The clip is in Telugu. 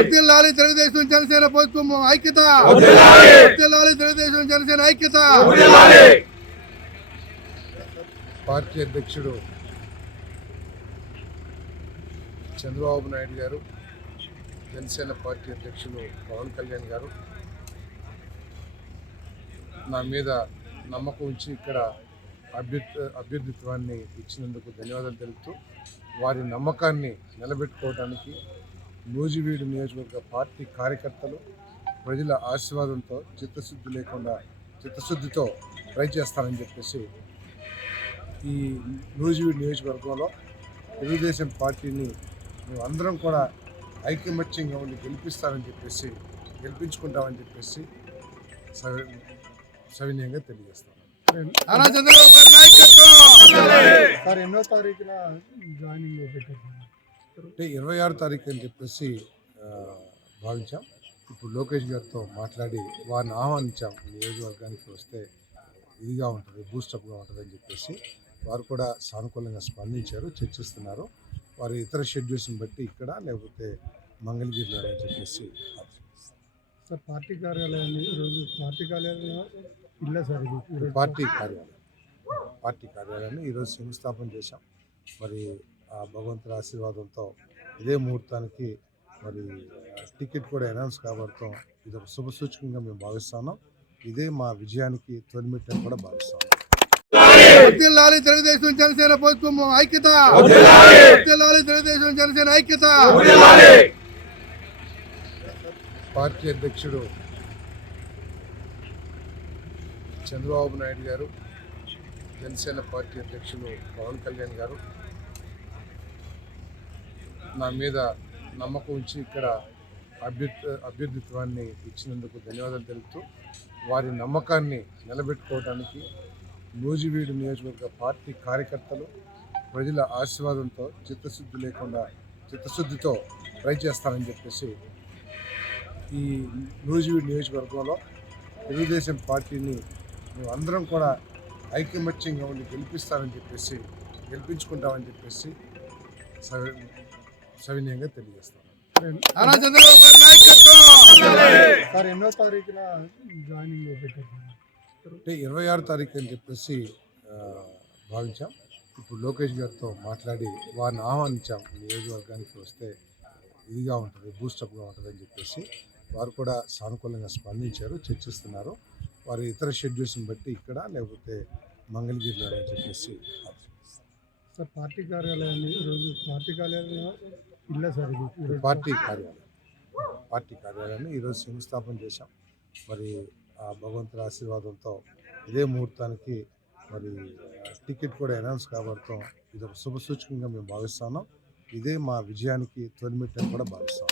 వర్ధిల్లాలి తెలుగుదేశం జనసేన ప్రభుత్వం ఐక్యత. వర్ధిల్లాలి తెలుగుదేశం జనసేన ఐక్యత. పార్టీ అధ్యక్షుడు చంద్రబాబు నాయుడు గారు జనసేన పార్టీ అధ్యక్షులు పవన్ కళ్యాణ్ గారు నా మీద నమ్మకం ఉంచి ఇక్కడ అభ్యర్థి అభ్యర్థిత్వాన్ని ఇచ్చినందుకు ధన్యవాదాలు తెలుపుతూ వారి నమ్మకాన్ని నిలబెట్టుకోవడానికి నూజివీడు నియోజకవర్గ పార్టీ కార్యకర్తలు ప్రజల ఆశీర్వాదంతో చిత్తశుద్ధి లేకుండా చిత్తశుద్ధితో ట్రై చేస్తానని చెప్పేసి ఈ నూజివీడు నియోజకవర్గంలో తెలుగుదేశం పార్టీని మేము అందరం కూడా ఐకమత్యంగా ఉండి గెలిపిస్తామని చెప్పేసి గెలిపించుకుంటామని చెప్పేసి సవి సవినయంగా తెలియజేస్తాం. నారా చంద్రబాబు గారి నాయకత్వం! సార్ ఎన్నో తారీఖున జాయినింగ్ పెట్టారు. అంటే ఇరవై ఆరు తారీఖు అని చెప్పేసి భావించాం. ఇప్పుడు లోకేష్ గారితో మాట్లాడి వారిని ఆహ్వానించాం. నియోజకవర్గానికి వస్తే ఇదిగా ఉంటుంది బూస్టప్గా ఉంటుంది అని చెప్పేసి వారు కూడా సానుకూలంగా స్పందించారు చర్చిస్తున్నారు. వారి ఇతర షెడ్యూల్స్ని బట్టి ఇక్కడ లేకపోతే మంగళగిరిలో అని చెప్పేసి సార్ పార్టీ కార్యాలయాన్ని ఈరోజు పార్టీ కార్యాలయం ఇల్ల సార్ పార్టీ కార్యాలయం. పార్టీ కార్యాలయాన్ని ఈరోజు శంకుస్థాపన చేశాం. మరి భగవంతుడి ఆశీర్వాదంతో ఇదే ముహూర్తానికి మరి ఆ, టికెట్ కూడా అనౌన్స్ కాబడతాం. ఇది ఒక శుభ సూచకంగా మేము భావిస్తున్నాం. ఇదే మా విజయానికి తొలిమెట్టని కూడా భావిస్తాం తెలుగుదేశం జనసేన ప్రభుత్వం ఐక్యత! తెలుగుదేశం జనసేన ఐక్యత! పార్టీ అధ్యక్షుడు చంద్రబాబు నాయుడు గారు జనసేన పార్టీ అధ్యక్షులు పవన్ కళ్యాణ్ గారు నా మీద నమ్మకం ఉంచి ఇక్కడ అభ్యర్థి అభ్యర్థిత్వాన్ని ఇచ్చినందుకు ధన్యవాదాలు తెలుపుతూ వారి నమ్మకాన్ని నిలబెట్టుకోవడానికి నూజివీడు నియోజకవర్గ పార్టీ కార్యకర్తలు ప్రజల ఆశీర్వాదంతో చిత్తశుద్ధి లేకుండా చిత్తశుద్ధితో ట్రై చేస్తానని చెప్పేసి ఈ నూజివీడు నియోజకవర్గంలో తెలుగుదేశం పార్టీని మేము అందరం కూడా ఐకమత్యంగా ఉండి గెలిపిస్తానని చెప్పేసి గెలిపించుకుంటామని చెప్పేసి సవినయంగా తెలియజేస్తాం నారా చంద్రబాబు గారి నాయకత్వం! సార్ ఎన్నో తారీఖున జాయినింగ్ అంటే ఇరవై ఆరు తారీఖు అని చెప్పేసి భావించాం. ఇప్పుడు లోకేష్ గారితో మాట్లాడి వారిని ఆహ్వానించాం. నియోజకవర్గానికి వస్తే ఇదిగా ఉంటుంది బూస్టప్గా ఉంటుంది అని చెప్పేసి వారు కూడా సానుకూలంగా స్పందించారు చర్చిస్తున్నారు. వారి ఇతర షెడ్యూల్స్ని బట్టి ఇక్కడ లేకపోతే మంగళగిరిలో అని చెప్పేసి సార్ పార్టీ కార్యాలయాన్ని ఈరోజు పార్టీ కార్యాలయం ఇల్ల సార్ ఇది. పార్టీ కార్యాలయం. పార్టీ కార్యాలయాన్ని ఈరోజు శంకుస్థాపన చేశాం. మరి ఆ భగవంతుడి ఆశీర్వాదంతో ఇదే ముహూర్తానికి మరి టికెట్ కూడా అనౌన్స్ కాబడతాం ఇది ఒక శుభ సూచకంగా మేము భావిస్తున్నాం. ఇదే మా విజయానికి తొలిమెట్టని కూడా భావిస్తాం